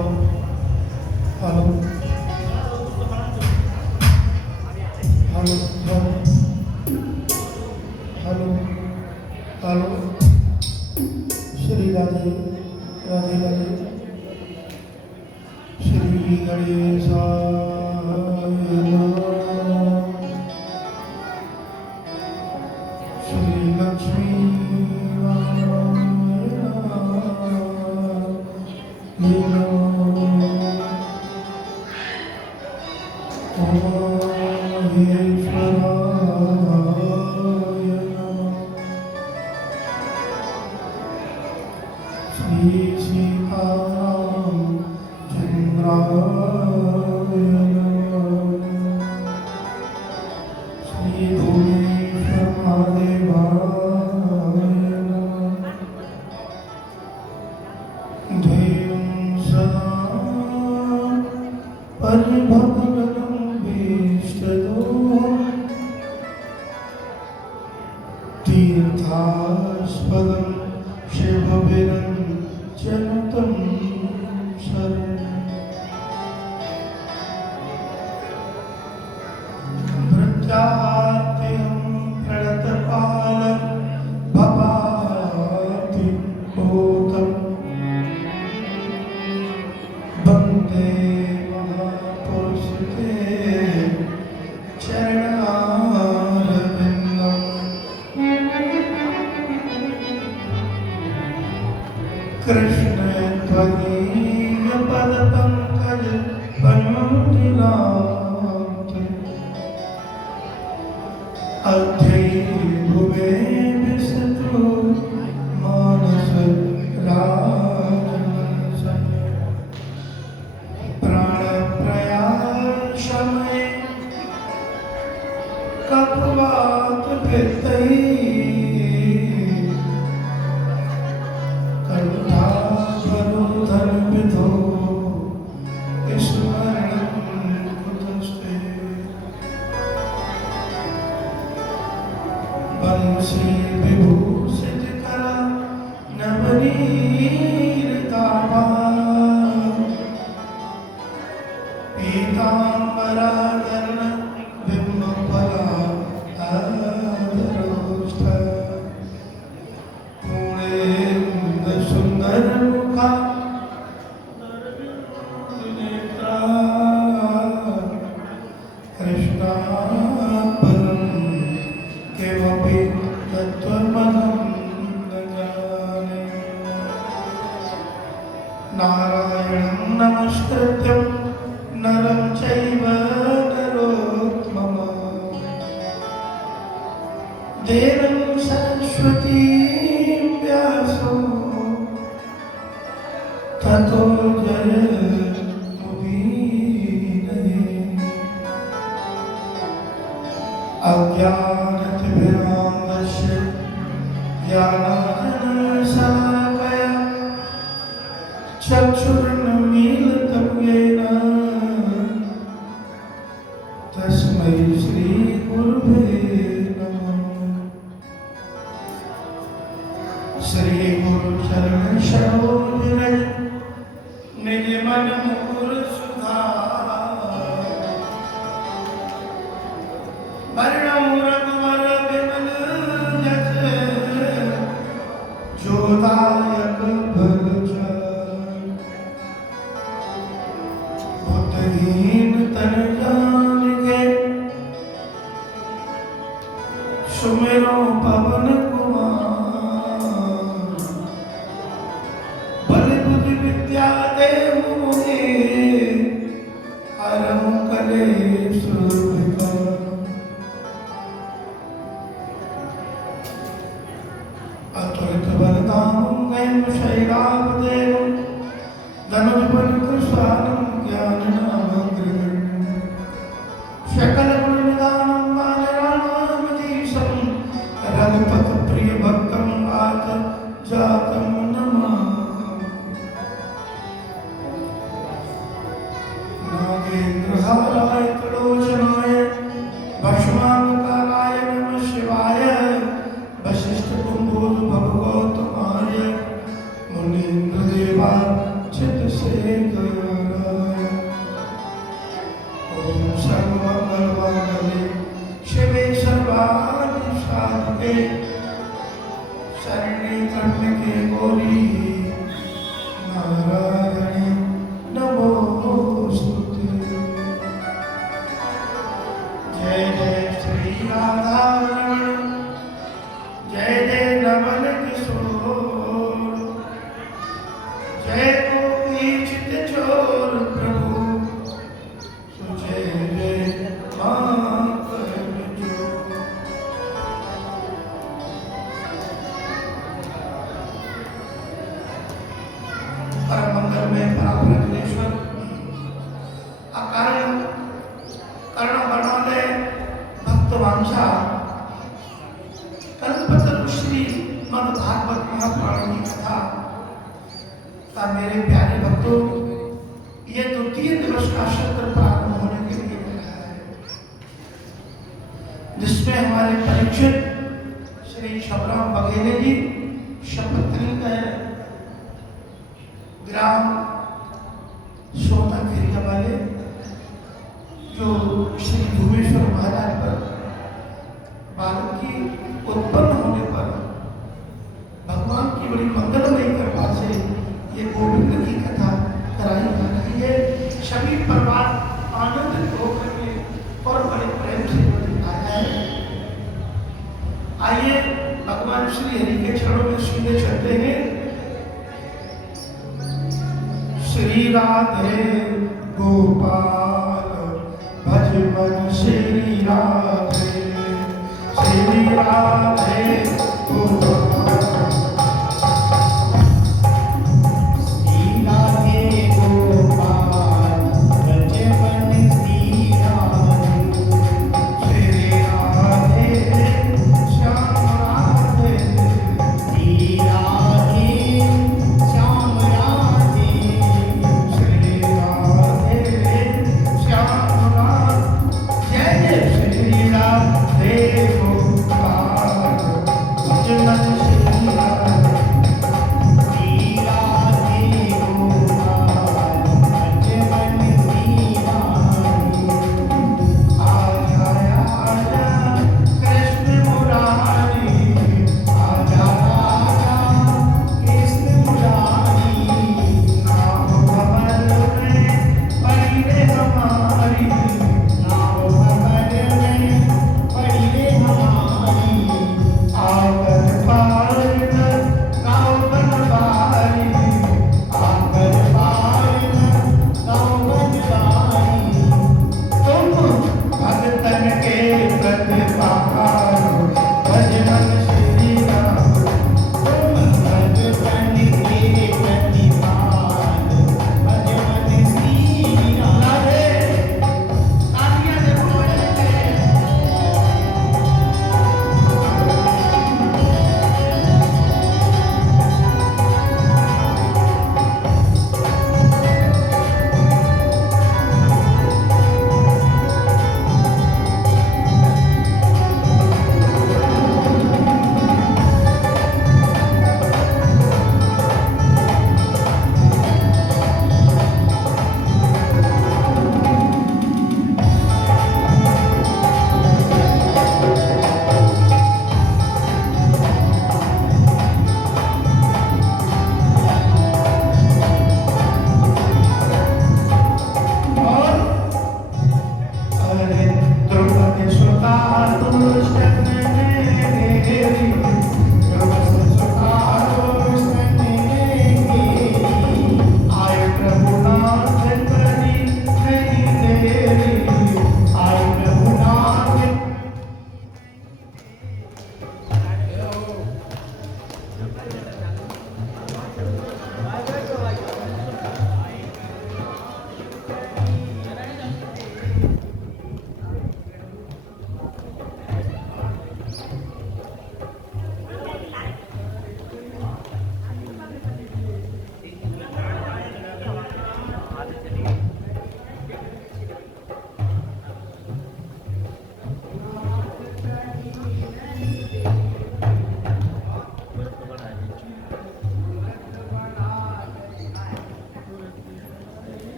Hello hello hello hello Shri Radhe Radhe Radhe Shri गणेशाय नमः श्री लक्ष्मी तीर्थास्पदं शिवविरञ्जनतं शरणं वृत्तात्यं प्रणतपालं भवाति भूतं वन्दे महापुरुषते चरणारविन्दम् कृष्ण त्वदीय पदपङ्कज पयोनिनाथ अध्ययभुवे विसतु मानस राजस प्राणप्रयासमये कपवात पितै बंसी विभूषित कर नवनीरताभा पीताम्बराधर बिंबफला अधरोष्ठ पूर्णेन्दु सुंदर मुखा नेत्रा कृष्णापरं केवपि तत्त्वमहं न जाने नारायणं नमस्कृत्यं नरं चैव नरोत्तमं देवीं सरस्वतीं व्यासो ततो जयमुदीरये अज्ञानतिमिरान्धस्य ज्ञानाञ्जनशलाकया चक्षुरुन्मीलितं येन तस्मै श्रीगुरुवे नमः श्रीगुरुचरणसरोज निजमन मुकुर सुधार वर्णं रघुवर विमल जस जोदायक फलचार बुद्धहीन तन जानिके सुमिरो पवन कुमार बल बुद्धि विद्या देहु मोहि हरहु कलेश विकार अद्वैत बलधामं वयं शैलावदेवं धनुर्बलकृशानं ज्ञाननामग्रगण्यं सकलगुणनिधानं वानराणामधीशं रघुपतिप्रियभक्तं वात जातं नमामि नागेन्द्रहाराय त्रिलोचनाय भस्माङ्गकाराय नमः शिवाय वशिष्ठकुम्भोज भवगौतमाय मुनीन्द्रदेवाच्युत से कराय। ओम सर्वमंगलमांगल्ये शिवे सर्वार्थ साधके शरण्ये त्र्यंबके गौरी नारायणी नमोस्तुते। जय जय श्री राधा रमण जय जय नवल किशोर जय गोपी चित चोर प्रभु जय जय मां करजो। परम मंगल में परापरमेश्वर अकारण कर्ण वर्णालय भक्त वांछा कल्पतरु श्री मद भागवत महापुराण की कथा का मेरे प्यारे भक्तों ये द्वितीय दिवस का सत्र प्रारंभ होने के लिए मिला है, जिसमें हमारे परीक्षित श्री शबराम बघेले जी शपथरी का ग्राम सोना खिरिया वाले जो श्री धूमेश्वर महाराज पर बालक की उत्पन्न होने पर भगवान की बड़ी मंगलमयी कृपा से ये गोविंद की कथा कराई जा रही है। सभी परिवार आनंदित होकर के और बड़े प्रेम से आया है। आइए भगवान श्री हरि के चरणों में सीधे चलते हैं। श्री राधे गोपाल भज मन श्री राधे श्री राधे गोपाल श्री राधे गोपाल भज मन श्री राधे श्री राधे श्याम राधे श्री राधे श्याम राधे श्री राधे श्याम राधे जय जय श्री राधे गोपाल भज मन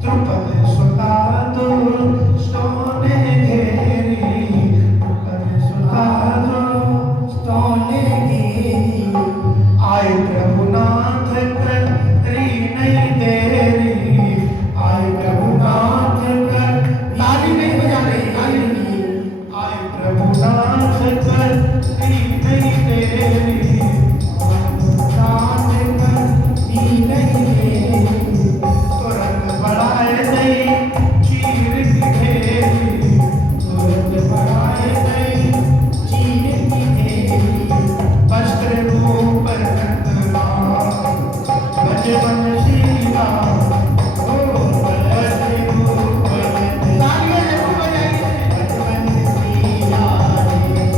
द्रुपद सुता दो सोने घेरी, द्रुपद सुता दो आए प्रभुनाथ करी नहीं देरी, आए प्रभुनाथ कर ताली नहीं बजाने ताली, आए प्रभुनाथ करी नहीं देरी, तुरंत बढ़ाए नहीं चीर की घेरी, वस्त्र रूप नंदना भज बंसी राम, वस्त्र रूप तालियां जरूर बजाइए।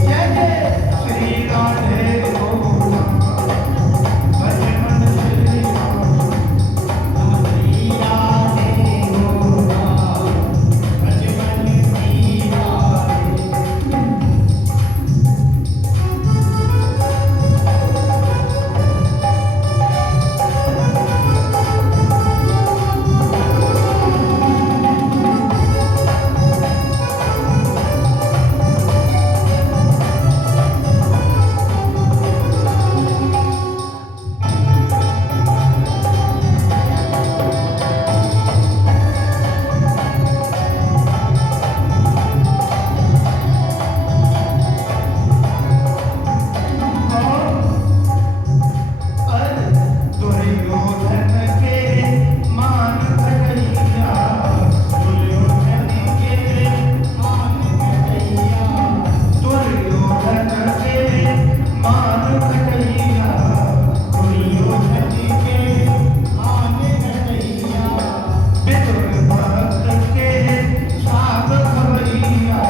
जय जय श्री राधे गोविंद, भज बंसी राम, दुर्योधन के मान भैया, दुर्योधन के मान भैया, दुर्योधन के मान भैया, दुर्योधन के मान भैया, विदुर भक्त के साथ भैया,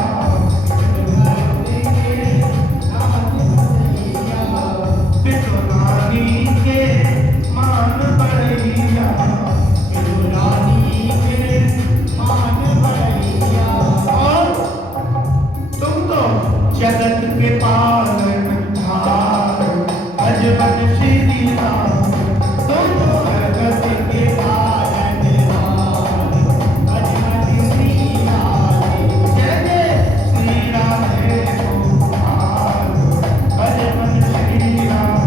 विदुरानी के मान बढ़ैया, और तुम तो जगत के पालनहार अजबन श्री राम, तुम तो जगत के पालनहार अजबन श्री राम, जय जय श्री राधे गोपाल, अजबन श्री राम,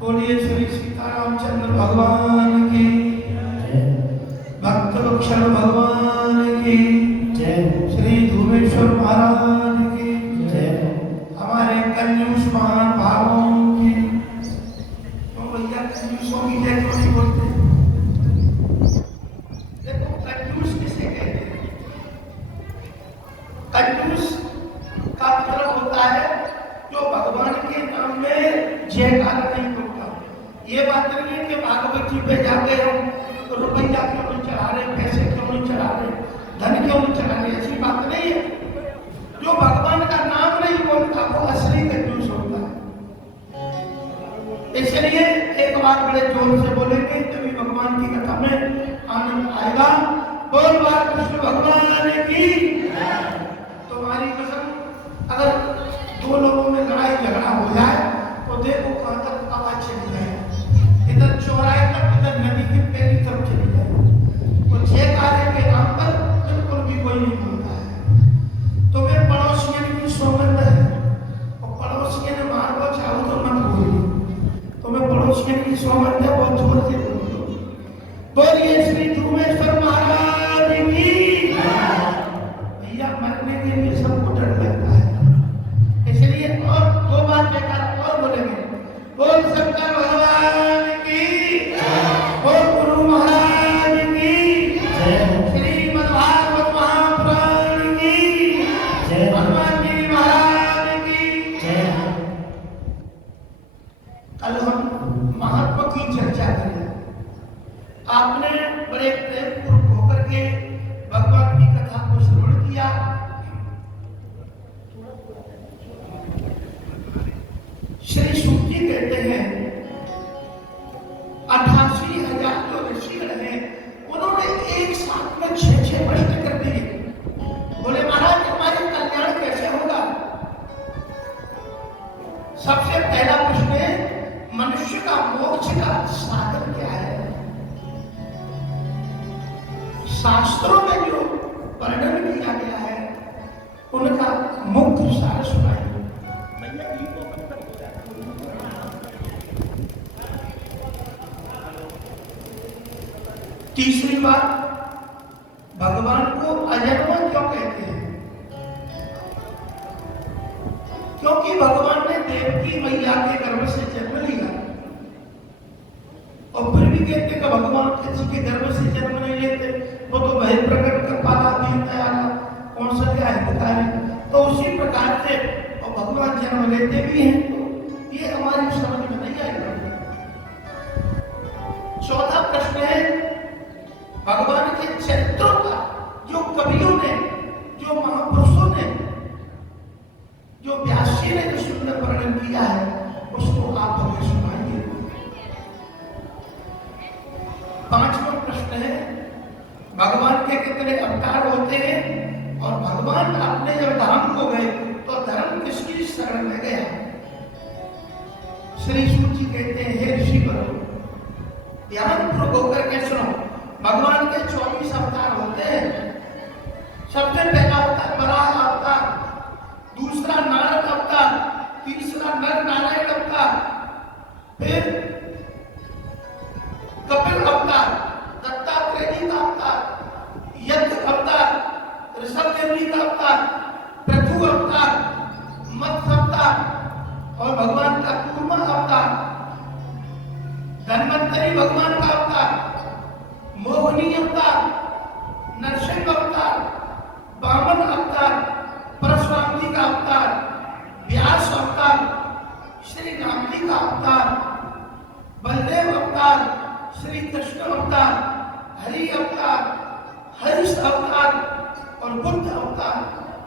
बोलिए श्री सीतारामचंद्र भगवान की, भक्त लक्षण भगवान की, श्री धूमेश्वर महाराज की, हमारे कंजूस महान भावों की, तो भैया कंजूसों की जय क्यों नहीं बोलते? देखो कंजूस किसे कहते हैं? कंजूस का मतलब होता है जो भगवान के नाम में जयकार नहीं करता। ये बात नहीं है कि भागवत जी पे जाके तो रुपया क्यों नहीं चढ़ा रहे, पैसे क्यों नहीं चढ़ा रहे, धन क्यों नहीं चढ़ा रहे, ऐसी बात नहीं है। जो भगवान का नाम नहीं बोलता वो असली कंजूस होता है। इसलिए एक बार बड़े जोर से बोलेंगे तभी भगवान की कथा में आनंद आएगा। बोल बार कृष्ण भगवान की। तुम्हारी कसम अगर दो लोगों में लड़ाई झगड़ा हो जाए तो देखो कहां तक आवाज चली जाए, इधर चौराहे तक, इधर नदी के पहली तरफ चली जाए। तो छह कार्य के नाम पर बिल्कुल भी कोई नहीं बोलता है। तुम्हें पड़ोसियों की सौगंध है और पड़ोसियों ने मार को चाहू तो मत बोलो। तुम्हें पड़ोसियों की सौगंध है, बहुत जोर से बोलो। बोलिए श्री धूमेश्वर महाराज की। भैया मरने के लिए सबको डर लगता है, इसलिए और दो बार बेकार और बोलेंगे। बोल शंकर भगवान की, बोल गुरु महाराज की, श्रीमद् भागवत महापुराण की, हनुमान जी महाराज की। कल हम महात्मा की चर्चा करें। आपने बड़े प्रेमपूर्वक होकर के भगवान की कथा को श्रवण किया। श्री सूत जी कहते हैं 88,000 जो ऋषिगण हैं उन्होंने एक साथ में 6 प्रश्न कर दिए। बोले महाराज हमारे कल्याण कैसे होगा? सबसे पहला प्रश्न है मनुष्य का मोक्ष का साधन क्या है? शास्त्रों में जो वर्णन किया गया है उनका मुख्य सार सुनाइए। तीसरी बात, भगवान को अजन्मा क्यों कहते हैं? क्योंकि भगवान ने देवकी मैया के गर्भ से जन्म लिया और फिर भी कहते कि भगवान किसी के गर्भ से जन्म नहीं लेते, वो तो बहिर् प्रकट कर पाला दीन दयाला कौन सा क्या हितकारी। तो उसी प्रकार से और भगवान जन्म लेते भी हैं, तो ये हमारी समझ में नहीं आएगा। चौथा प्रश्न है भगवान के चरित्रों का, जो कवियों ने, जो महापुरुषों ने, जो व्यास जी ने जो सुंदर वर्णन किया है उसको आप हमें सुनाइए। पांचवा प्रश्न है भगवान के कितने अवतार होते हैं और भगवान अपने जब धाम को गए तो धर्म किसकी शरण में गया? श्री सूत जी कहते हैं हे ऋषि बनो, ध्यानपूर्वक होकर के सुनो। भगवान के 24 अवतार होते हैं। सबसे पहला अवतार वराह अवतार, दूसरा नारद अवतार, तीसरा नर नारायण अवतार, फिर कपिल अवतार, दत्तात्रेय जी का अवतार, यज्ञ अवतार, ऋषभदेव जी का अवतार, पृथु अवतार, मत्स्य अवतार और भगवान का कूर्मा अवतार, धन्वंतरी भगवान का अवतार, मोहिनी अवतार, नरसिंह अवतार, वामन अवतार, परशुराम जी का अवतार, व्यास अवतार, श्री राम जी का अवतार, बलदेव अवतार, श्री कृष्ण अवतार, हरि अवतार, हरीश अवतार और बुद्ध अवतार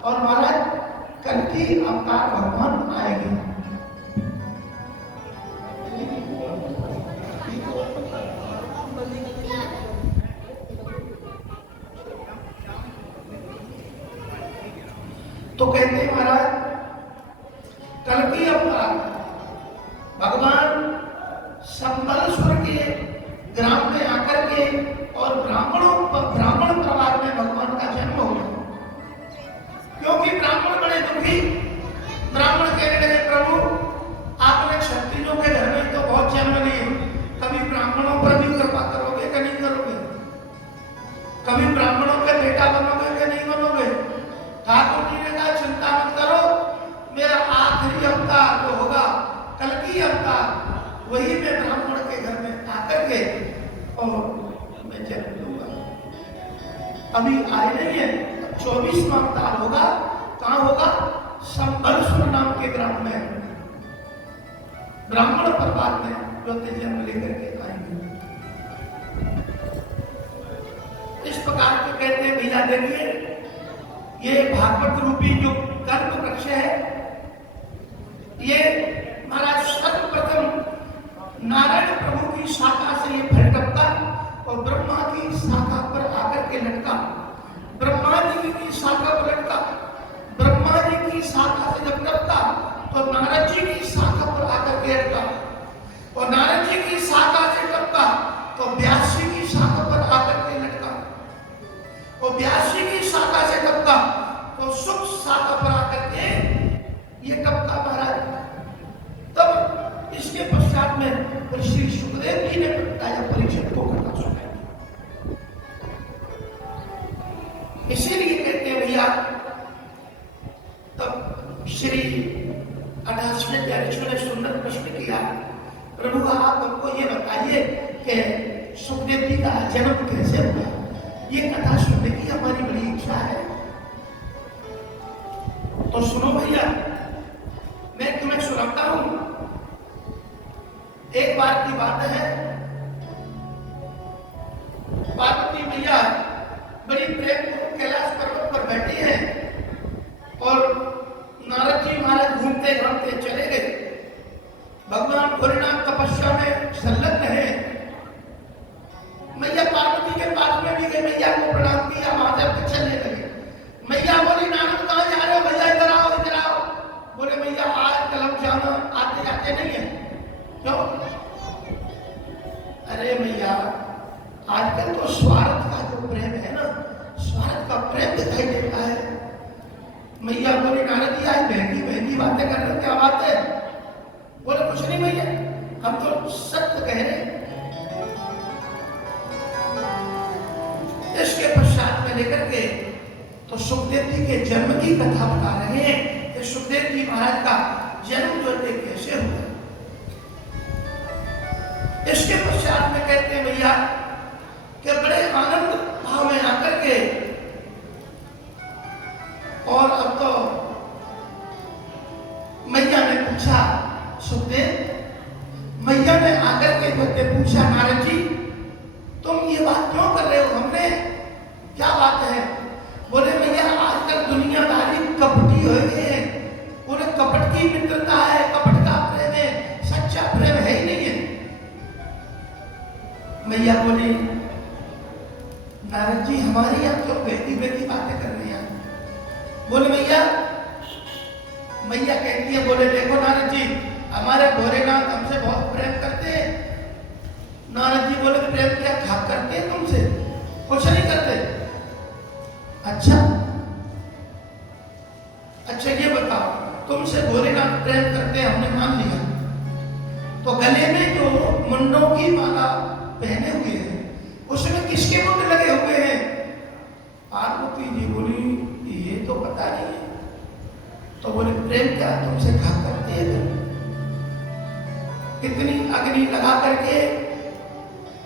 और महाराज कल्कि अवतार भगवान आएंगे। तो कहते हैं महाराज कल्कि अवतार भगवान संबलेश्वर के ग्राम में आकर के और ब्राह्मण परिवार में भगवान का जन्म हो गया। क्योंकि ब्राह्मण बड़े दुखी, ब्राह्मण कहने लगे प्रभु आपने क्षत्रियों के घर में तो बहुत जन्म लिए, कभी ब्राह्मणों पर भी कृपा करोगे कि नहीं करोगे? कभी ब्राह्मणों के बेटा बनोगे कि नहीं बनोगे? ठाकुर जी ने कहा चिंता मत करो, मेरा आखिरी अवतार जो होगा कल की अवतार, वही मैं ब्राह्मण के घर में आकर के और मैं जन्म लूंगा। अभी आए नहीं है, 24वां अवतार होगा। कहां होगा? संबलसुर नाम के ग्राम में, ब्राह्मण परिवार में जो जन्म लेकर के आएंगे। इस प्रकार के कहते हैं भैया देखिए, ये भागवत रूपी जो कर्म वृक्ष है, ये महाराज सर्वप्रथम नारायण प्रभु की शाखा से ये फल टपका और ब्रह्मा की शाखा पर आकर के लटका। ब्रह्मा जी की शाखा पर लटका, ब्रह्मा जी की शाखा से जब टपका तो नारद जी की शाखा पर आकर के लटका, और नारद जी की शाखा से टपका तो व्यास जी की शाखा पर आकर के लटका, और व्यास जी की शाखा से टपका तो सुख शाखा पर आकर के ये टपका महाराज। तब इसके पश्चात में श्री सुखदेव जी ने बताया परीक्षित को कथा सुनाई। इसीलिए कहते हैं भैया, तब श्री 28वें 42वें ने सुंदर प्रश्न किया, प्रभु आप हमको ये बताइए कि सुखदेव जी का जन्म कैसे हुआ? ये कथा सुनने की हमारी बड़ी इच्छा है। तो सुनो भैया, मैं तुम्हें सुनाता हूं। एक बार की बात है, पार्वती मैया बड़ी प्रेम कैलाश पर्वत पर बैठी है और नारद जी महाराज घूमते घामते चले गए। भगवान भोलेनाथ तपस्या में संलग्न है। मैया पार्वती के पास में भी गए, मैया को प्रणाम किया, वहां से चलने लगे। मैया बोली नारद कहां जा रहे हो? भैया इधर आओ, इधर आओ। बोले मैया आज कल हम जाना आते जाते नहीं है। क्यों? अरे मैया आजकल तो स्वार्थ का जो प्रेम है ना, स्वार्थ का प्रेम दिखाई देता है। मैया बोले नारद जी आज महंगी महंगी बातें कर रहे हो, क्या बात है? बोले कुछ नहीं भैया, हम तो सत्य कह रहे हैं। इसके पश्चात में लेकर के तो सुखदेव जी के जन्म की कथा बता रहे हैं कि सुखदेव जी महाराज का जन्म जो है कैसे हुआ। इसके पश्चात में कहते हैं भैया कि बड़े आनंद भाव में आकर के, और अब तो मैया ने पूछा, सुखदेव मैया ने आकर के पूछा नारद जी तुम ये बात क्यों कर रहे हो? हमने क्या बात है? बोले भैया आजकल दुनियादारी कपटी हो गई है, उन्हें कपट की मित्रता है, कपट का प्रेम है, सच्चा प्रेम है ही नहीं है। मैया बोली नारद जी हमारी आप क्यों बेटी बेटी बातें कर रही हैं? बोले मैया कहती है, बोले देखो नारद जी हमारे भोलेनाथ हमसे बहुत प्रेम करते हैं। नारद जी बोले प्रेम क्या खा करते हैं तुमसे? कुछ नहीं करते। अच्छा ये बताओ, तुमसे भोलेनाथ प्रेम करते हैं हमने मान लिया, तो गले में जो मुंडों की माला पहने हुए हैं उसमें किसके मुंड लगे हुए हैं? पार्वती जी बोली ये तो पता नहीं है। तो बोले प्रेम क्या तुमसे खा करते हैं? कितनी अग्नि लगा करके,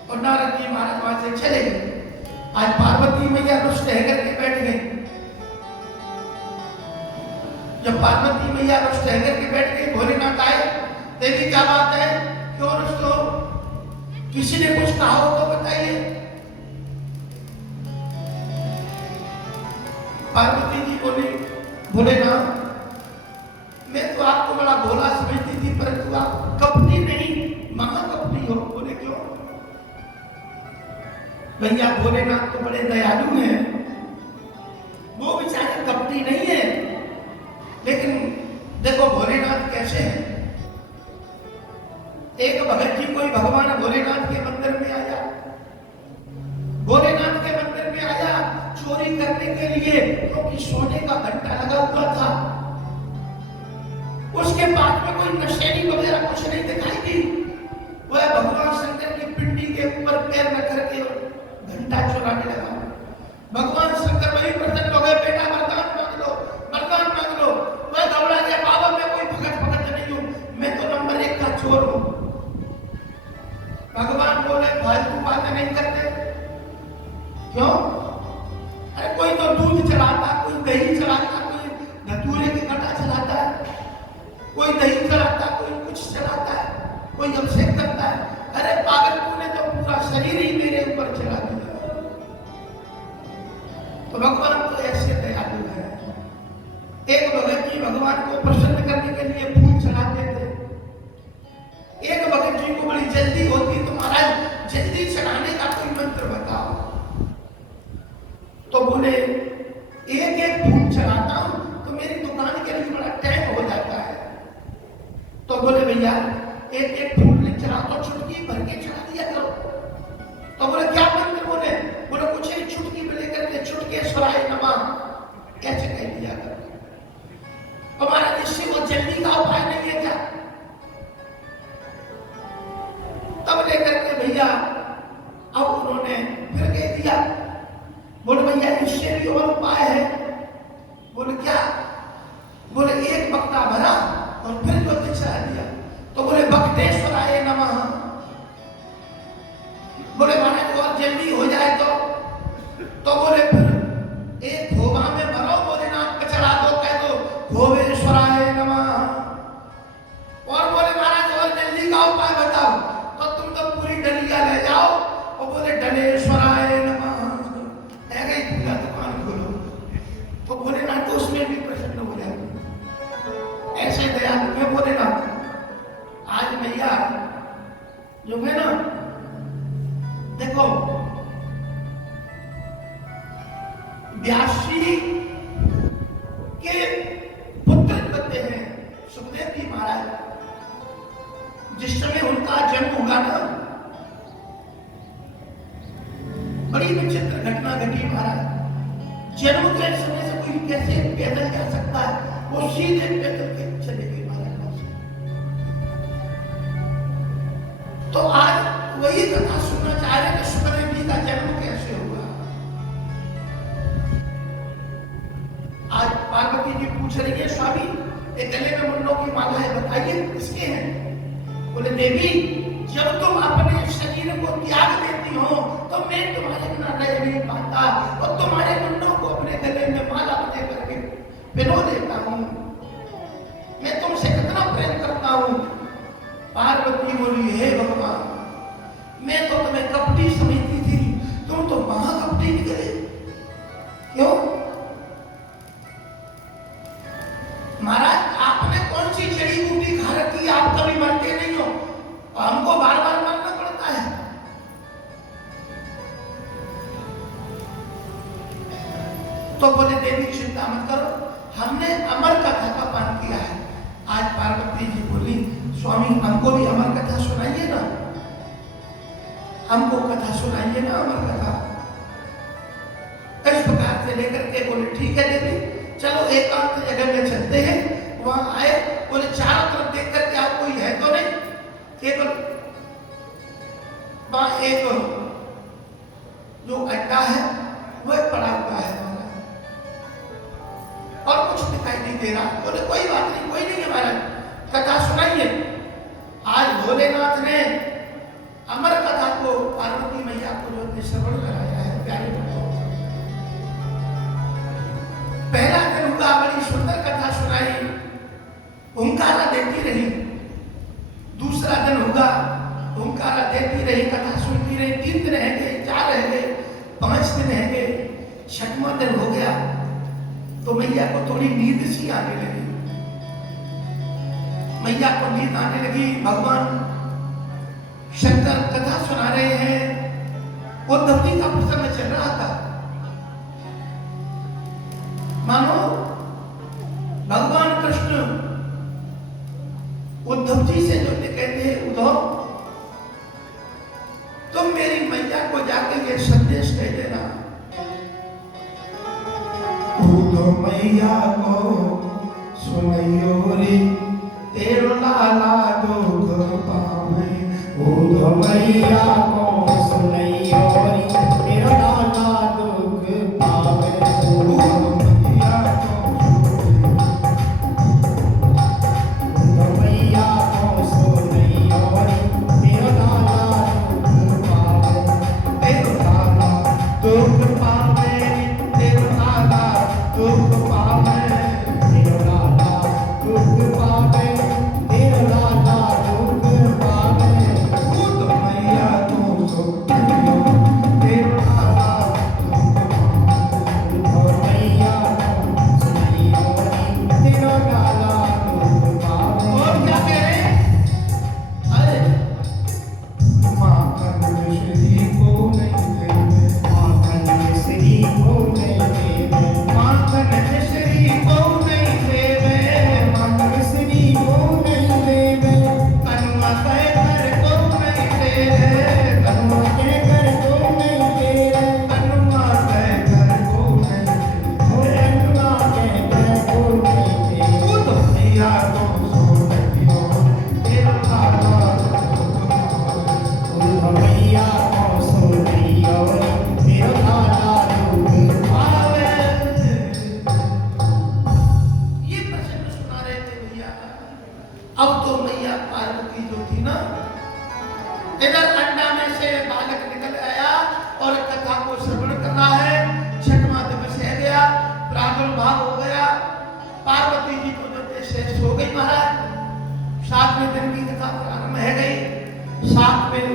और नारद जी महाराज वहां से चले गए। आज पार्वती मैया रुष्ट होकर के बैठ गई। जब पार्वती मैया रुष्ट होकर के बैठ गई, भोलेनाथ आए, देखिए क्या बात है, क्यों रुष्ट हो? किसी ने कुछ कहा हो तो बताइए। पार्वती जी बोली भोलेनाथ मैं तो आपको बड़ा भोला समझती थी, परंतु आप कपटी नहीं महाकपटी हो। बोले क्यों? भैया भोलेनाथ तो बड़े दयालु हैं, वो बेचारे कपटी नहीं है। लेकिन देखो भोलेनाथ कैसे हैं। एक भगत जी कोई भगवान भोलेनाथ के मंदिर में आया, भोलेनाथ के मंदिर में आया चोरी करने के लिए, क्योंकि सोने का घंटा लगा हुआ था। उसके पास में कोई नशेड़ी वगैरह कुछ नहीं दिखाई दी। वह भगवान शंकर की पिंडी के ऊपर पैर रख करके घंटा चुराने लगा। भगवान शंकर वही प्रसन्न हो गए, बेटा वरदान मांग लो, वरदान मांग लो। वह घबरा गया, बाबा चोर हूं। भगवान बोले फालतू बातें नहीं करते। क्यों? अरे कोई तो दूध चलाता, कोई दही चलाता, कोई धतूरे के कटा चलाता है, कोई दही चलाता, कोई कुछ चलाता है, कोई अभिषेक करता है। अरे पागल, तूने तो पूरा शरीर ही मेरे ऊपर चला दिया। तो भगवान तो ऐसे दयालु है। एक भगत जी भगवान को प्रसन्न करने के लिए फूल चढ़ाते थे। एक भगत जी को बड़ी जल्दी होती, तो महाराज जल्दी चढ़ाने का कोई मंत्र बताओ। तो बोले एक एक फूल चढ़ाता हूं तो मेरी दुकान के लिए बड़ा टाइम हो जाता है। तो बोले भैया एक एक फूल नहीं चढ़ा तो चुटकी भर के चढ़ा दिया करो। तो बोले क्या मंत्र? बोले कुछ ही चुटकी में लेकर के चुटकेश्वराय नमः कैसे कह दिया करो। हमारा निश्चय वो जल्दी का उपाय नहीं है क्या? तब लेकर के भैया अब उन्होंने फिर कह दिया, बोले भैया इससे भी और उपाय है। बोले क्या? बोले एक बक्ता भरा और फिर जो चढ़ा दिया। तो बोले बक्तेश्वराय नमः। बोले महाराज और जल्दी हो जाए तो बोले फिर एक खोबा में भरो, भोलेनाथ पे चढ़ा दो, कह दो खोबेश्वराय नमः। और बोले महाराज और जल्दी का उपाय बताओ। तो तुम तो पूरी डलिया ले जाओ और बोले डलेश्वराय नमः। गई पूरा दुकान खोलो। तो भोलेनाथ तो उसमें भी प्रसन्न हो जाए। ऐसे दयालु है भोलेनाथ। आज भैया जो है ना, देखो व्यासी के पुत्र बनते हैं सुखदेव जी महाराज। जिस समय उनका जन्म हुआ ना, बड़ी विचित्र घटना घटी महाराज। जन्म के समय से कोई कैसे पैदल जा सकता है? वो सीधे पैदल के चले गए महाराज। तो आज वही कथा सुनना चाह रहे कि सुखदेव जी का जन्म कैसे हुआ। आज पार्वती जी पूछ रही है, स्वामी ये गले में मुंडों की माला है, बताइए किसके हैं? बोले देवी जब तुम अपने शरीर को त्याग देती हो तो मैं तुम्हारे बिना रह नहीं पाता और तुम्हारे मुंडों को अपने गले में माला बना करके पिरो देता हूं। मैं तुमसे कितना प्रेम करता हूं। पार्वती बोली, हे भगवान, मैं तो तुम्हें कपटी समझती थी, तुम तो महाकपटी निकले। क्यों? महाराज आपने कौन सी जड़ी बूटी खा रखी? आप कभी मरते नहीं हो, हमको बार बार मरना पड़ता है। तो बोले देवी चिंता मत करो, हमने अमर कथा का पान किया है। आज पार्वती जी बोली, स्वामी हमको भी अमर कथा सुनाइए ना, हमको कथा सुनाइए ना अमर कथा। इस प्रकार से लेकर के बोले ठीक है देवी, चलो एकांत जगह में चलते हैं। वहां आए, बोले चारों तरफ देख करके आप कोई है तो नहीं, केवल वहां एक जो अड्डा है वह पड़ा हुआ है और कुछ दिखाई नहीं दे रहा। बोले कोई बात नहीं, कोई नहीं है महाराज, कथा सुनाइए। आज भोलेनाथ ने अमर कथा को पार्वती मैया को जो श्रवण कराया है प्यारे भक्तों। पहला दिन उनका बड़ी सुंदर कथा सुनाई, हुंकारा देती रही। दूसरा दिन होगा, हुंकारा देती रही, कथा सुनती रही। 3 दिन रह गए, 4 रह गए, 5 दिन रह गए, 6वां दिन हो गया तो मैया को थोड़ी नींद सी आने लगी। मैया को नींद आने लगी। भगवान शंकर कथा सुना रहे हैं, उद्धव जी का प्रसंग चल रहा था। मानो भगवान कृष्ण उद्धव जी से जो कहते हैं, उद्धव तुम मेरी मैया को जाके ये संदेश कह देना, उद्धव मैया को सुनियो रे तेरो लाला दुख पावे। उद्धव मैया को सुनियो रे तेरो लाला दुख पावे। उद्धव मैया को सुनियो थी ना। इधर अंडा में से बालक निकल आया और कथा को श्रवण कर रहा है। छठवां दिवस है गया, प्रादुर्भाव हो गया। पार्वती जी तो जो शेष हो गई महाराज। 7वें दिन की कथा प्रारंभ है गई। 7वें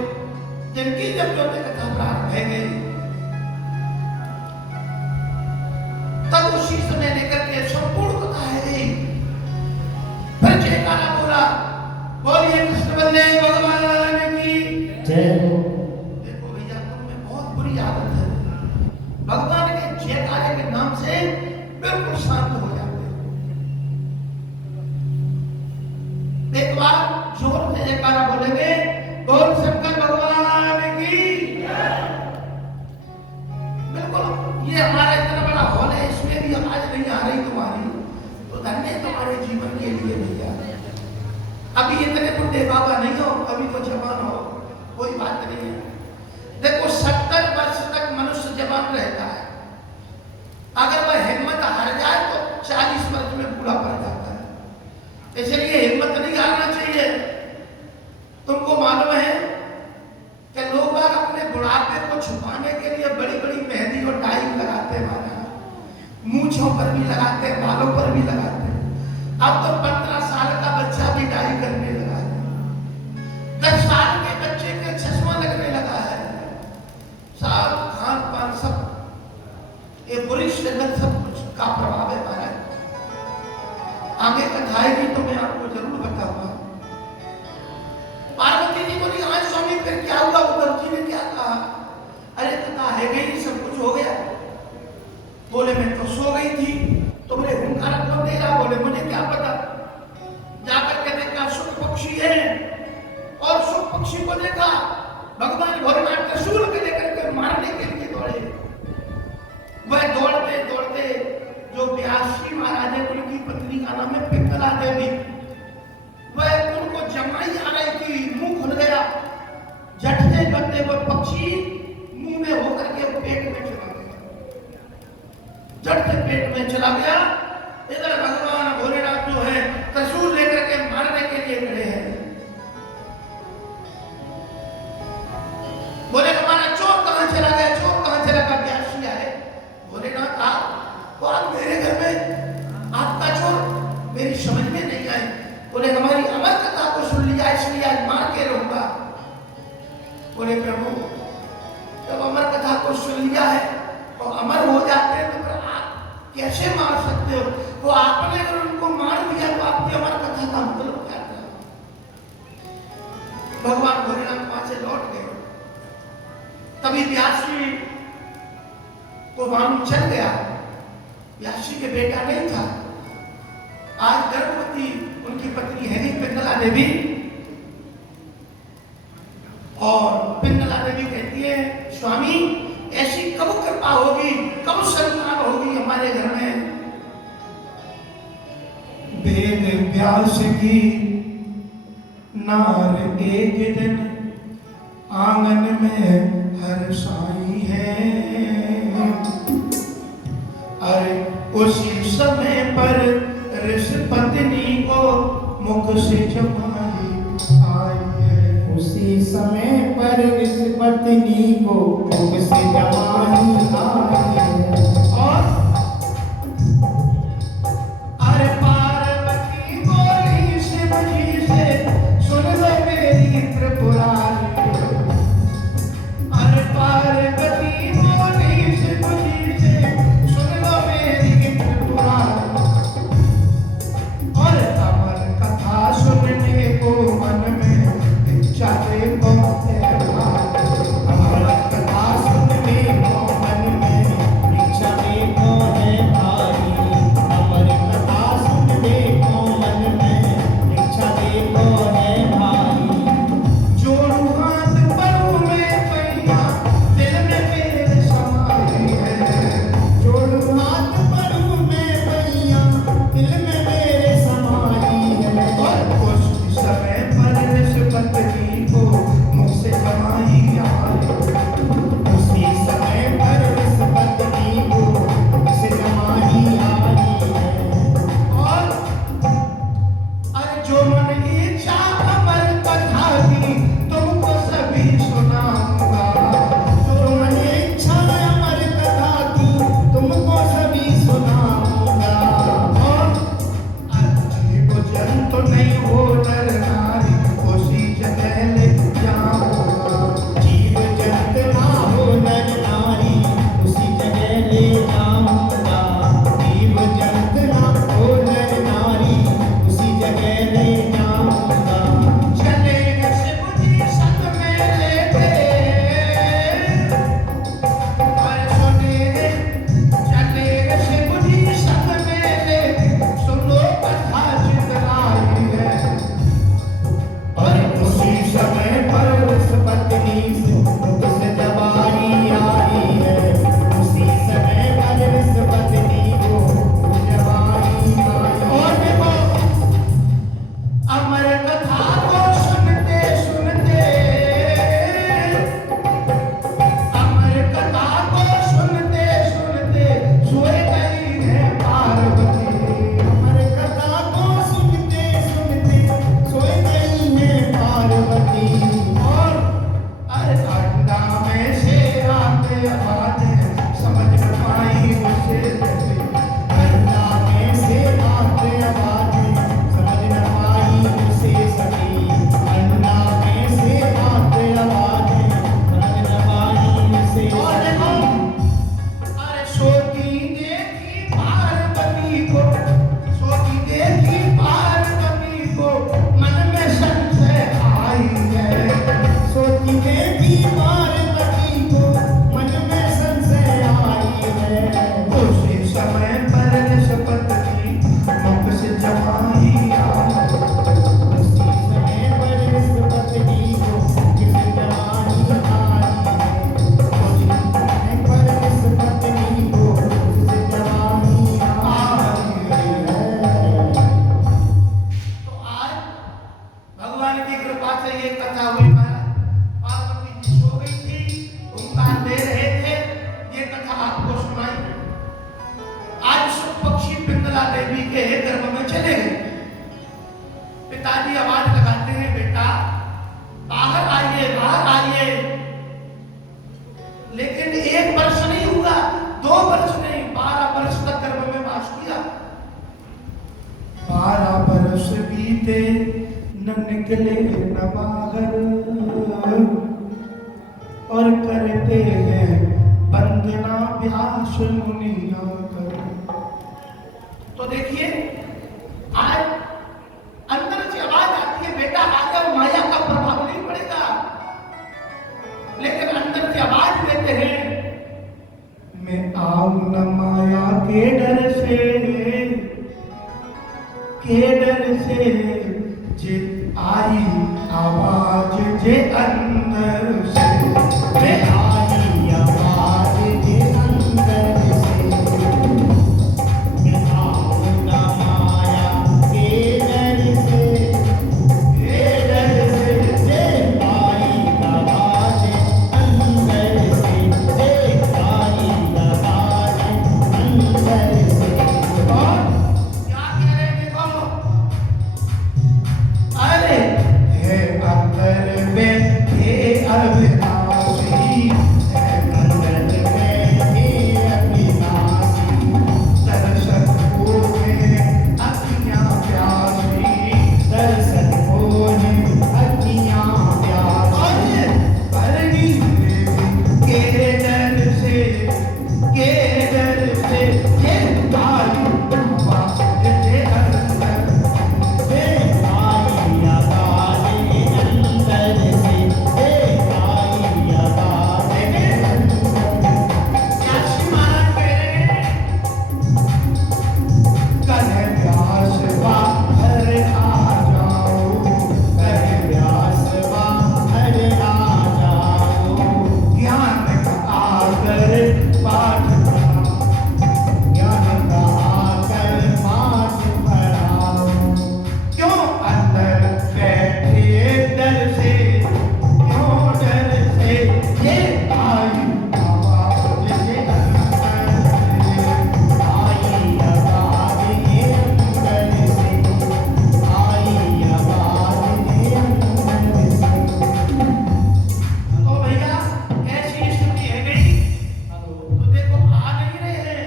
दिन की जब जो कथा प्रारंभ है गई, तब उसी समय लेकर के संपूर्ण कथा है गई। फिर जयकारा बोला, बोलिए कृष्ण बलदेव भगवान की जय हो। देखो भैया, तुम में बहुत बुरी आदत है, भगवान के जयकारे के नाम से बिल्कुल शांत हो जाते हो। एक बार जोर से जयकारा बोलेंगे, बोल शंकर भगवान की। बिल्कुल, ये हमारा इतना बड़ा हॉल है, इसमें भी आवाज नहीं आ रही तुम्हारी, तो धन्य तुम्हारे जीवन के लिए भैया। अभी इतने बुढ़े बाबा नहीं हो, अभी तो जवान हो, कोई बात नहीं है। देखो 70 वर्ष तक मनुष्य जवान रहता है, अगर वह हिम्मत हार जाए तो 40 वर्ष में बूढ़ा पड़ जाता है। इसलिए हिम्मत नहीं हारना चाहिए। तुमको मालूम है कि लोग अपने बुढ़ापे को छुपाने के लिए बड़ी बड़ी मेहंदी और डाई लगाते हैं, मूंछों पर भी लगाते हैं, बालों पर भी लगाते हैं। अब तो 15 साल का बच्चा भी डाई करने लगा है, 10 साल के बच्चे के चश्मा लगने लगा है। साल खान पान सब ये बुरी संगत सब कुछ का प्रभाव है महाराज। आगे कथाएगी तो मैं आपको जरूर बताऊंगा। पार्वती जी बोली, हाँ स्वामी फिर क्या हुआ? उद्धव जी ने क्या कहा? अरे कथा है गई, सब कुछ हो गया। बोले मैं तो सो गई थी। तो बोले हुंकारा कौन दे रहा? बोले मुझे क्या पता। जाकर के देखा सुख पक्षी है, और सुख पक्षी को देखा भगवान भोलेनाथ त्रिशूल के लेकर के मारने के लिए दौड़े। वह दौड़ते दौड़ते जो व्यासी महाराज है, उनकी पत्नी का नाम है पिंगला देवी, वह उनको जमाई आ रही थी, मुंह खुल गया। झटते करते वो पक्षी मुंह में होकर के पेट में चला गया, झटते पेट में चला गया। इधर भगवान भोलेनाथ जो है त्रिशूल लेकर के मारने के लिए खड़े हैं। बोले हमारा चोर कहां चला गया? चोर कहां चला गया? व्यासी आए। भोलेनाथ आप मेरे घर में, आपका चोर मेरी समझ में नहीं आई। बोले हमारी अमर कथा को सुन लिया, इसलिए आज मार के रहूंगा। बोले प्रभु, जब अमर कथा को सुन लिया है और अमर हो जाते हैं तो फिर आप कैसे मार सकते हो? वो आपने अगर उनको मार दिया तो आपकी अमर कथा का मतलब क्या था? भगवान भोलेनाथ वहां से लौट गए। तभी व्यासी को मालूम चल गया, व्यासी के बेटा नहीं था, आज गर्भवती उनकी पत्नी है नहीं पिंगला देवी। और पिंगला देवी कहती है, स्वामी ऐसी कब कृपा होगी, कब संतान होगी हमारे घर में? वेद व्यास की नार एक दिन आंगन में हर साई है। अरे उसी समय पर ऋषि पत्नी को मुख से जमाई आई है। उसी समय पर ऋषि पत्नी को मुख से जमाई आई है। और अरे पार्वती बोली शिव जी से, सुन लो मेरी त्रिपुरारी। अरे पार्वती बोली शिव जी से, सुन लो मेरी त्रिपुरारी। और अमर कथा सुनने को मन में इच्छा से बहुत है। अमर कथा सुनने को मन में इच्छा देखो है भाई। अमर कथा सुनने को मन में इच्छा देखो है भाई। जोड़ू हाथ परों में पैया, दिल में मेरे समाई है। जोड़ू हाथ परों में पैया, दिल में मेरे समाई है। और उस समय पर ऋषि पत्नी को क्या हुई महाराज? पार्वती जी सो गई थी, ओंकार दे रहे थे, ये कथा आपको सुनाई। आज सब पक्षी पिंगला देवी के गर्भ में चले गए। पिताजी आवाज लगाते हैं, बेटा बाहर आइए, बाहर आइए। लेकिन 1 वर्ष नहीं हुआ, 2 वर्ष नहीं, 12 वर्ष तक गर्भ में वास किया। 12 वर्ष बीते न निकले न बाहर, और करते हैं वंदना व्यास मुनिया कर। तो देखिए आज अंदर से आवाज आती है, बेटा आ जाओ, माया का प्रभाव नहीं पड़ेगा। लेकिन अंदर से आवाज देते हैं, मैं आऊं न माया के डर से, जे आई आवाज जे अंदर से, मैं आई आवाज जे अंदर से, मैं आऊं न माया के डर से, जे आई आवाज अंदर से, जे आई आवाज अंदर से। और क्या कह रहे हैं देखो, अरे हे अंदर में हे अविनाशी, है अंदर में हे अविनाशी, दर्शन को मेरे अखियां प्यासी। दर्शन होने अखियाँ प्यासी। भरगी के डर से, के डर से, ये तारी आवाज जे अंदर। हे आई आवाज अंदर से, हे आई आवाज अंदर। व्यासी महाराज कह रहे हैं, कन्हे व्यास बाहर आ जाओ, कहे व्यास बाहर आ जाओ, ज्ञान का आकर पाठ पढ़ाओ। ज्ञान का आकर पाठ पढ़ाओ। क्यों अंदर बैठे डर से, क्यों डर से, ये आई आवाज जे अंदर से। आई आवाज ये अंदर से, आई आवाज ये अंदर से। तो भैया ऐसी स्थिति है गई, तो देखो आ नहीं रहे हैं।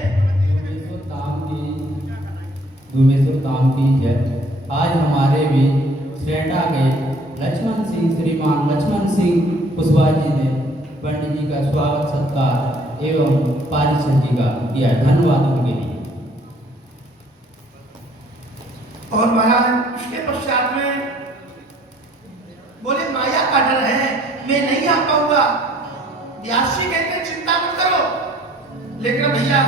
धूमेश्वर काम की जय। आज हमारे भी सेटा के लक्ष्मण सिंह, श्रीमान लक्ष्मण सिंह कुशवाहा जी ने पंडित जी का स्वागत सत्कार एवं पारिषद जी का किया। धन्यवाद उनके लिए। और महाराज उसके पश्चात में बोले माया का डर है, मैं नहीं आ पाऊंगा। व्यासी कहते हैं चिंता मत करो। लेकिन भैया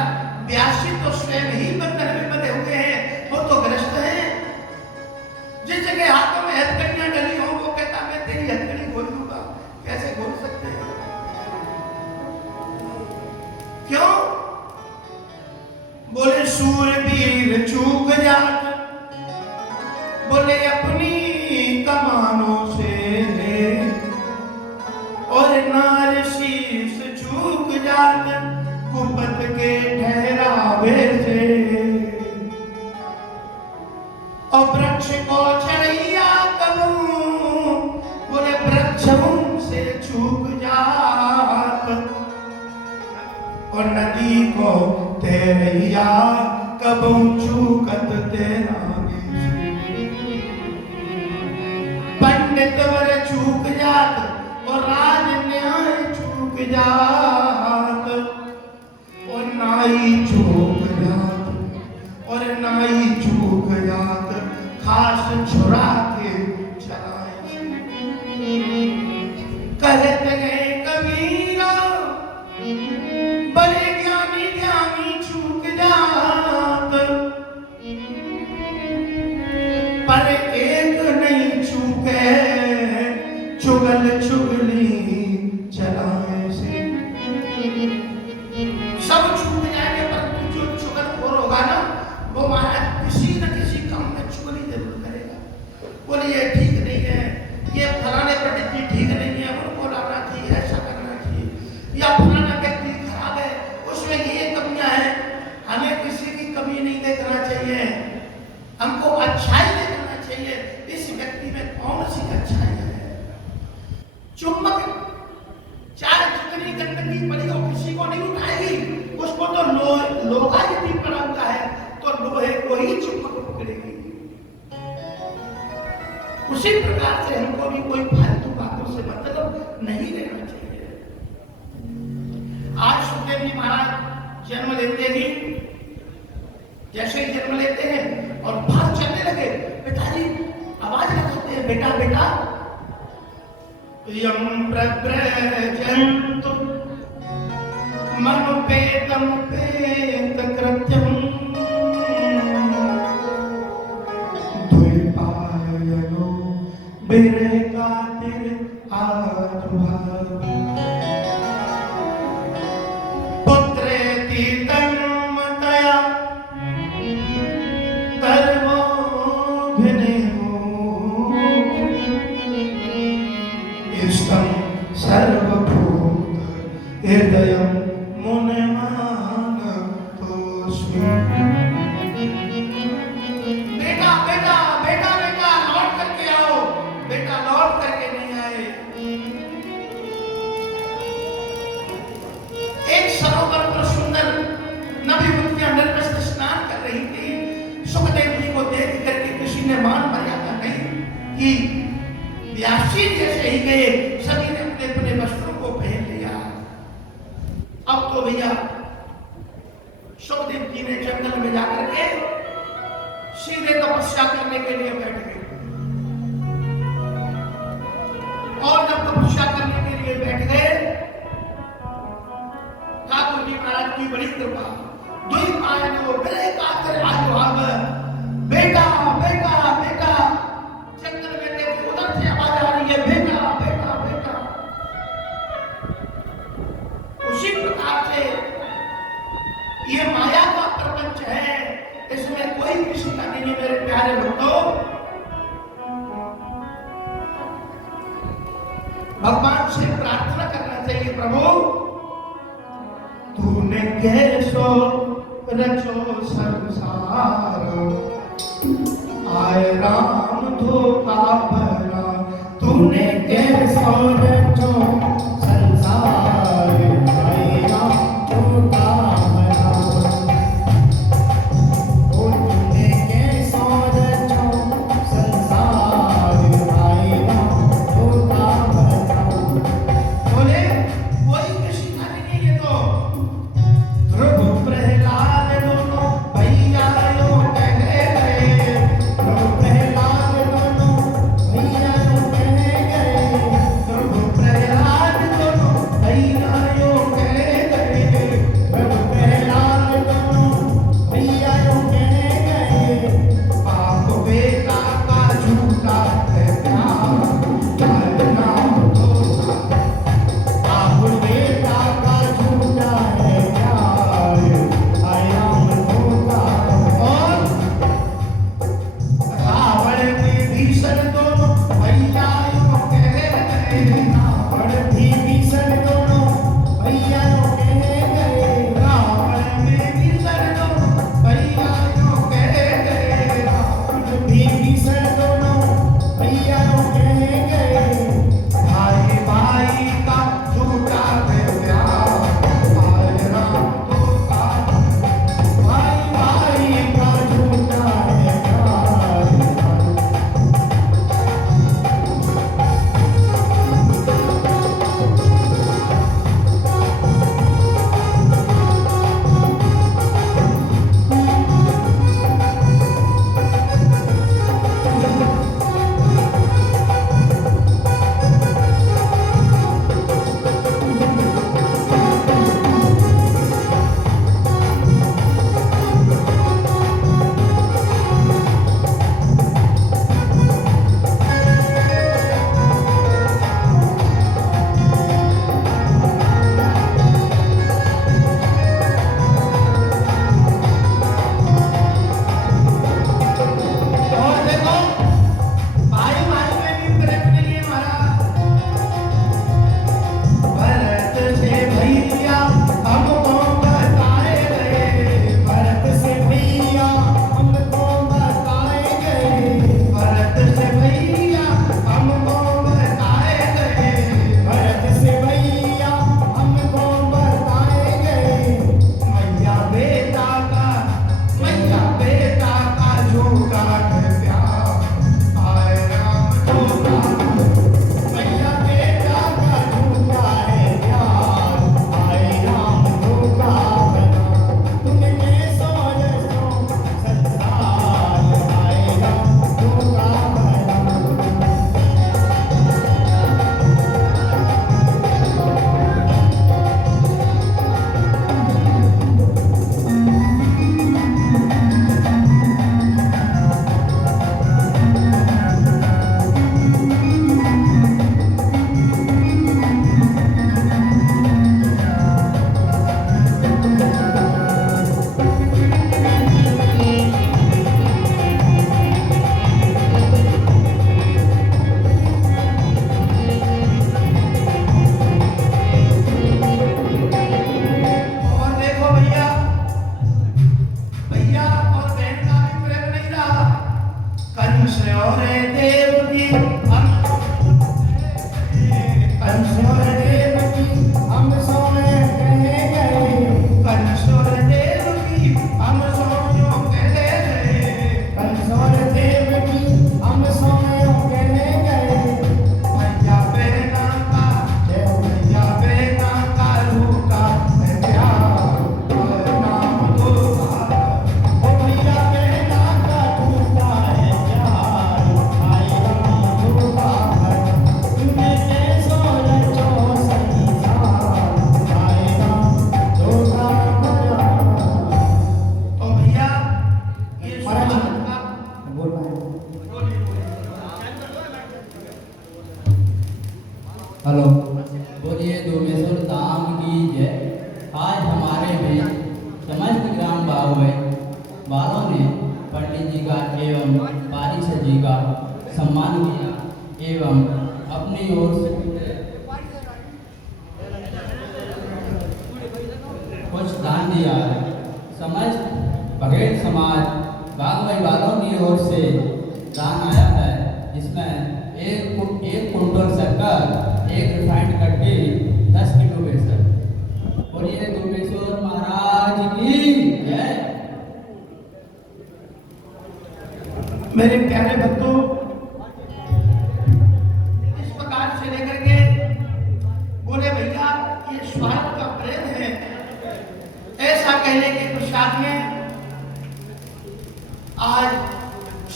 व्यासी तो स्वयं ही बंधन में बंधे हुए हैं, वो तो ग्रस्त हैं। जिस जगह हाथों में हथकड़ियां डली हो, वो कहता मैं तेरी हथकड़ी खोल दूंगा। कैसे खोल सकते हैं? क्यों? बोले सूरवीर चूक जात, बोले अपनी कमानों से, और नार शीस चूक जात कुपत के ठहरावे से। और वृक्ष को चढ़ैया कबू, बोले वृक्षों से चूक जात, और नदी को तैरैया कबू चूकत तेरा। पंडित वर चूक जात, और राज न्याय चूक जात, और नाई चूक जात, और नाई चूक जात, खास छुड़ा के चलाए। कहते हैं कबीरा, बड़े ज्ञानी ज्ञानी चूक जात, पर एक नहीं चूके, चुगल चुगली चलाए से। सब छूट जाएंगे, पर तू जो चुगलखोर होगा ना, वो महाराज किसी न किसी काम में चुगली जरूर करेगा। बोले ये ठीक नहीं है, ये फलाने पंडित जी ठीक नहीं है उनको लाना चाहिए, ऐसा करना चाहिए, या फलाना व्यक्ति खराब है उसमें ये कमियां हैं। हमें किसी की कमी नहीं देखना चाहिए, हमको अच्छाई देखना चाहिए, इस व्यक्ति में कौन सी अच्छाई है। चुंबक चाहे जितनी गंदगी पड़ी हो किसी को नहीं उठाएगी, उसको तो लोहा यदि पड़ा हुआ है तो लोहे को ही चुंबक पकड़ेगी। उसी प्रकार से हमको भी कोई फालतू बातों से मतलब नहीं लेना चाहिए। आज सुखदेव जी महाराज जन्म लेते ही, जैसे ही जन्म लेते हैं और बाहर चलने लगे, पिताजी आवाज लगाते हैं, बेटा बेटा यम प्रव्रजन्तु मनुपेदं पेत कृत्यं द्वैपायनो बिरेकातिर आजुभाव पुत्रेति तन्मतया इष्टं सर्वभूत हृदयं मुनिमानतोऽस्मि। बेटा बेटा बेटा बेटा लौट करके आओ, बेटा लौट करके नहीं आए। एक सरोवर पर सुंदर नवी मुक्तियां निर्वस्त्र स्नान कर रही थी। सुखदेव जी को देख करके किसी ने मान मर्यादा नहीं की। व्यासी जैसे ही गए सभी ने अपने अपने वस्त्रों को पहन लिया। अब तो भैया सुखदेव जी ने जंगल में जाकर के सीधे तपस्या करने के लिए बैठ गए। और जब तपस्या करने के लिए बैठ गए, ठाकुर जी महाराज की बड़ी कृपा, द्वैपायनो बिरेकातिर आजुभाव, बेटा बेटा बेटा, जंगल में देखते उधर से आवाज आ रही है, बेटा बेटा बेटा। उसी प्रकार से ये माया का प्रपंच है, इसमें कोई किसी का नहीं है। मेरे प्यारे भक्तों, भगवान से प्रार्थना करना चाहिए, प्रभु तूने कैसो रचो संसार, आए राम धोखा भरा, तूने कैसो रचो संसार, आए राम धोखा भरा। ओ तूने कैसो रचो संसार, आए राम धोखा भरा। बोले कोई किसी का नहीं है। तो ध्रुव प्रहलाद दोनों भैया यो कह गए, ध्रुव प्रहलाद दोनों भैया यो कह गए, ध्रुव कंसोर देव की हम सोए कहे गए, कंसोर देव की हम सोयो कहे गए, कंसोर देव की हम सोए कहे गए। भैया बहना का जय हो भैया बहना का रूठा है प्यार, और नाम दुर्गा। ओ भैया बहना का टूटा है प्यार, आए राम दुर्गा भर तुम्हें कैसो रचो संसार, आए राम दुर्गा भर। तो भैया ये महाराज जी, स्वागत का बोल पाए हेलो, बोलिए डोमेश्वर धाम की जय। आज हमारे बीच समस्त ग्राम बाहुए वालों ने पंडित जी का एवं पारिषद जी का सम्मान किया एवं अपनी ओर से कुछ दान दिया है। समस्त बघेल समाज बागवाई वालों की ओर से दान आया है, जिसमें एक कुंटल शक्कर, एक रिफाइंड कट्टी, 10 किलो बेसन। बोलिए डोमेश्वर महाराज की जय। मेरे प्यारे भक्तों, इस प्रकार से लेकर के बोले भैया ये स्वार्थ का प्रेम है, ऐसा कहने के पश्चात में आज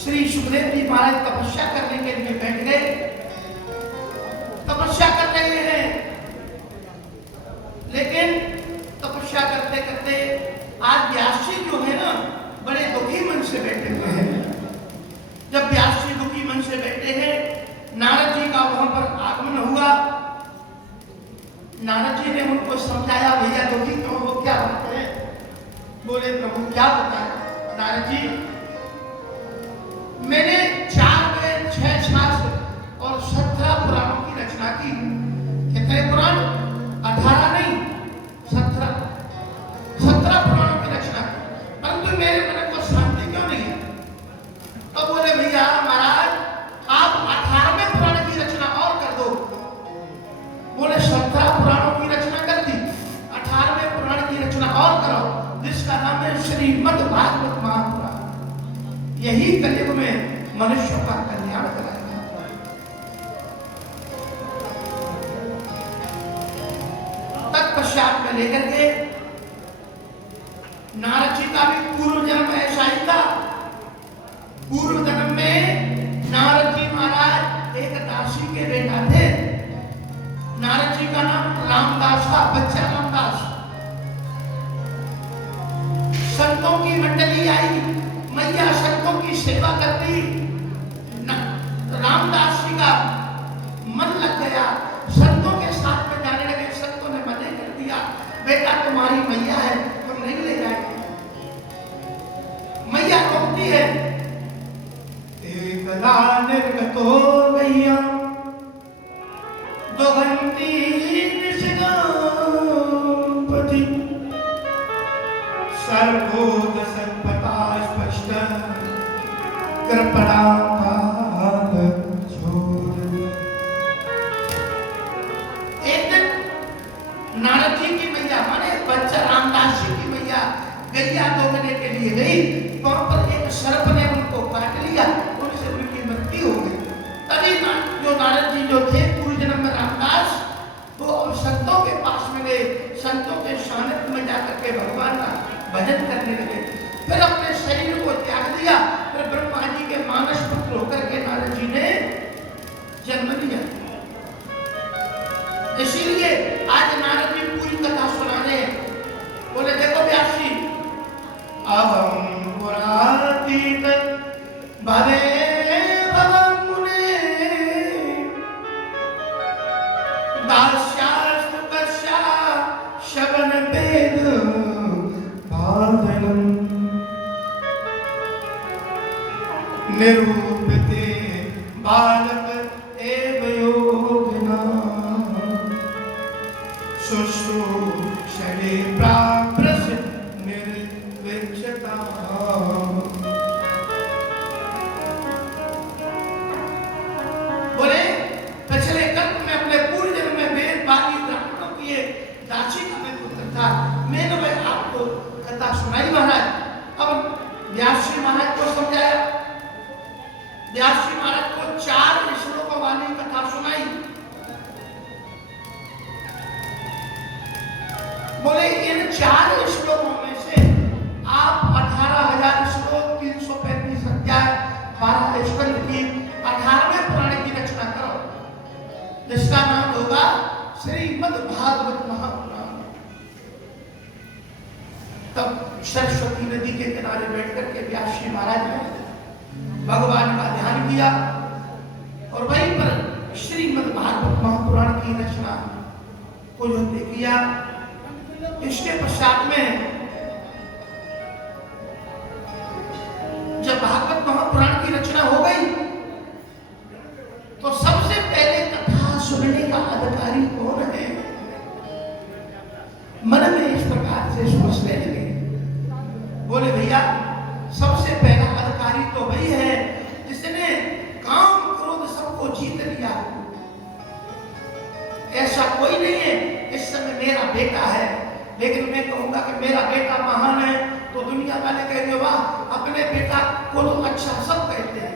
श्री सुखदेव जी महाराज तपस्या करने के लिए बैठ गए। तपस्या कर रहे हैं, लेकिन तपस्या करते करते आज व्यास जी जो है ना, बड़े दुखी मन से बैठे हुए हैं। जब व्यास जी दुखी मन से बैठे हैं, नारद जी का वहां पर आगमन हुआ। नारद जी ने उनको समझाया, भैया दुखी क्यों हो, क्या बात है? बोले प्रभु क्या बताएं। नारद जी, मैंने 4 वेद, 6 शास्त्र और 17 पुराणों की रचना की। कितने पुराण? 18 नहीं, 17 पुराणों की रचना की, परंतु मेरे मन को शांति क्यों नहीं है? तो बोले भैया महाराज, आप 18वें पुराण की रचना और कर दो। बोले 17 पुराणों की रचना कर दी, 18वें पुराण की रचना और करो, जिसका नाम है श्रीमद् भागवत महापुराण। यही कलयुग में मनुष्यों का कल्याण कराएगा। तत्पश्चात में लेकर के नारद जी का भी पूर्व जन्म ऐसा ही था। पूर्व जन्म में नारद जी महाराज एक दासी के बेटा थे। नारद जी का नाम रामदास था, बच्चा रामदास। संतों की मंडली आई, मैया संतों की सेवा करती। रामदास जी का मन लग गया, संतों के साथ में जाने लगे। संतों ने मना कर दिया, बेटा तुम्हारी मैया है, तुम नहीं ले जाएंगे। मैया रोकती है, एकदा निर्गतो मैया दोहंती निष्गापति सर्वोद संपदा स्पष्ट कृपणा पाद छोड़। एक दिन नारद जी की मैया, माने बच्चा रामदास जी की मैया गैया दोहने के लिए गई। वहां पर एक सर्प ने उनको काट लिया, उनसे उनकी मृत्यु हो गई। तभी जो नारद जी जो थे पूर्व जन्म में रामदास, वो संतों के पास में गए। संतों के सानिध्य में जाकर के भगवान का भजन करने लगे। फिर अपने शरीर को त्याग दिया। फिर ब्रह्मा जी के मानस पुत्र होकर के नारद जी ने जन्म लिया। इसीलिए आज नारद जी पूरी कथा सुना रहे हैं। बोले देखो व्यास जी, अहम पुरातीत भवे भवम मुने दास्यास्तु कस्या शवन वेद भादनम निरूपते बालक एव योगिना शुश्रूषणे प्राप्रस निर्विक्षता। बोले पिछले कल्प में अपने पूर्व जन्म में 4 श्लोकों में से आप 18,000 श्लोक 335 अध्याय 12 स्कंद की 18वें पुराण की रचना करो, जिसका नाम होगा श्रीमद् भागवत महापुराण। तब सरस्वती नदी के किनारे बैठ करके व्यास जी महाराज ने भगवान का ध्यान किया और वहीं पर श्रीमद् भागवत महापुराण की रचना को जो किया। इसके पश्चात में जब भागवत महापुराण की रचना हो गई तो सबसे पहले कथा सुनने का अधिकारी कौन है, मन में इस प्रकार से सोचने लगे। बोले भैया सबसे पहला अधिकारी तो वही है जिसने काम क्रोध सबको जीत लिया। ऐसा कोई नहीं है। इस समय मेरा बेटा है, लेकिन मैं कहूंगा कि मेरा बेटा महान है तो दुनिया वाले कहेंगे वाह, अपने बेटा को तो अच्छा सब कहते हैं।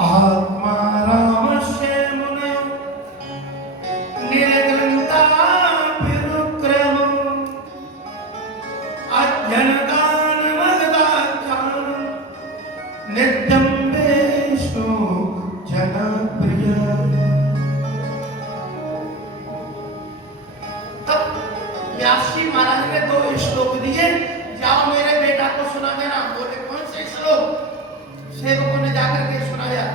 आत्मा राम से मुने निर्ग्रंथा विरुक्रम अध्ययन गान मगदाचान नित्यम विष्णु जनप्रिय। तब व्यास जी महाराज ने 2 श्लोक दिए, जाओ मेरे बेटा को सुना देना। बोले कौन से श्लोक? सेवकों ने जाकर के सुनाया।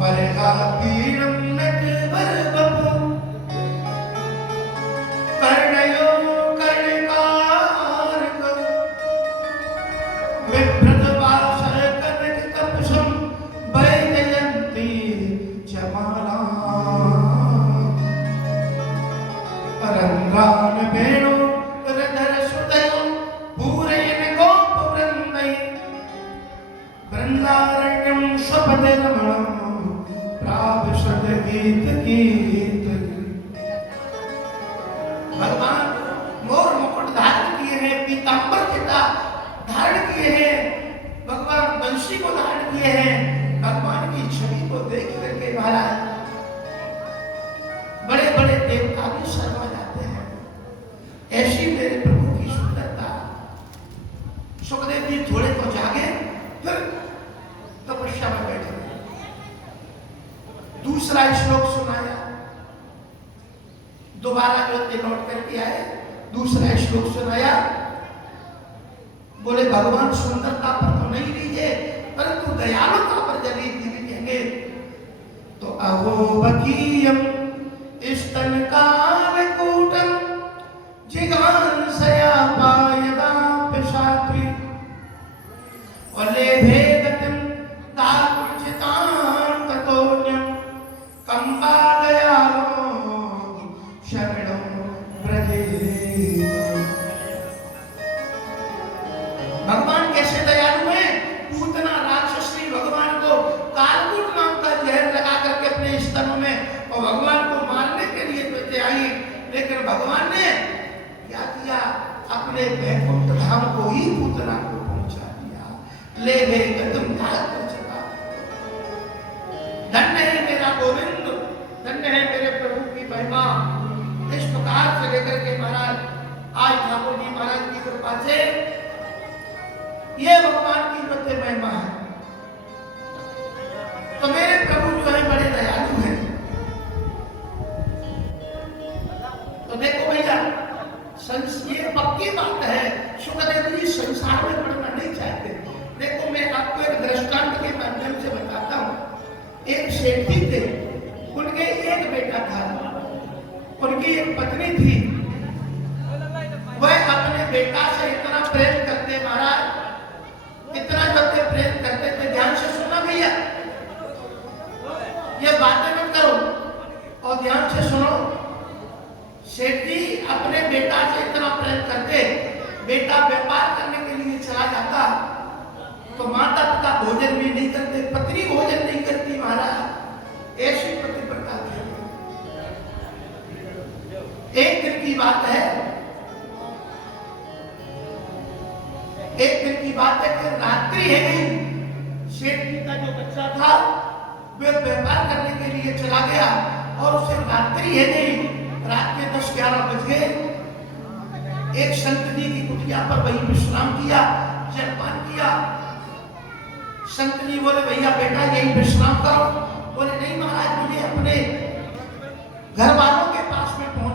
बरेगा पीड़म नट बरबपु कर्णयो कर्णकारक विभ्रत वासर कनक कपशम वैजयंती चमाला रंगान वेणु रधर सुदयो पूरयन गोप वृंदय वृंदारण्यम स्वपद रमणम प्रावशद गीत गीत। भगवान मोर मुकुट धारण किए हैं, पीतांबर चिता धारण किए हैं, भगवान बंशी को धारण किए हैं। भगवान की छवि को देख करके महाराज बड़े बड़े देवता भी शर्मा जाते हैं। ऐसी मेरे प्रभु की सुंदरता। सुखदेव जी थोड़े तो जागे, फिर तपस्या में बैठे। दूसरा श्लोक सुनाया, दोबारा जो लौट करके आए, दूसरा श्लोक सुनाया। बोले भगवान सुंदरता पर तो नहीं लीजिए, परंतु दयालुता पर जब लिखेंगे तो अहोबकीयम स्तनकालकूटम जिगांसया पायदा पिशात्री और लेभे गतिम दारुचितां ततोन्यम कंबा दयालो शरणं ब्रजे। भगवान कैसे दयालु हैं? पूतना राक्षसी भगवान को कालकूट नाम का जहर लगा करके अपने स्तनों में और भगवान को मारने के लिए लेते आई, लेकिन भगवान ने क्या किया? अपने वैकुंठ धाम को ही पूतना को पहुंचा दिया। ले वे गतम दारुचिता। धन्य है मेरा गोविंद, धन्य है मेरे प्रभु की महिमा। इस प्रकार से लेकर के महाराज आज ठाकुर जी महाराज की कृपा से ये भगवान की मध्य महिमा है। तो मेरे प्रभु जो है बड़े दयालु हैं। तो देखो भैया, ये पक्की बात है, सुखदेव जी संसार में पढ़ना नहीं चाहते। देखो मैं आपको एक दृष्टांत के माध्यम से बताता हूँ। एक सेठ जी थे, उनके एक बेटा था, उनकी एक पत्नी थी। वह अपने बेटा से इतना प्रेम करते महाराज, इतना करते प्रेम करते थे। ध्यान से सुनना भैया, ये बातें मत करो और ध्यान से सुनो। सेठ जी अपने बेटा से इतना प्रेम करते, बेटा व्यापार करने के लिए चला जाता तो माता पिता भोजन भी नहीं करते, पत्नी भोजन नहीं करती महाराज। ऐसी पतिव्रता थी। एक दिन की बात है, एक दिन की बात है कि रात्रि है गई। सेठ जी का जो बच्चा था वे व्यापार करने के लिए चला गया और उसे रात्रि है गई। रात के 10-11 बज गए। एक संत जी की कुटिया पर वही विश्राम किया, जलपान किया। संत जी बोले भैया बेटा यही विश्राम करो। बोले नहीं महाराज, मुझे अपने घर वालों के पास में पहुंच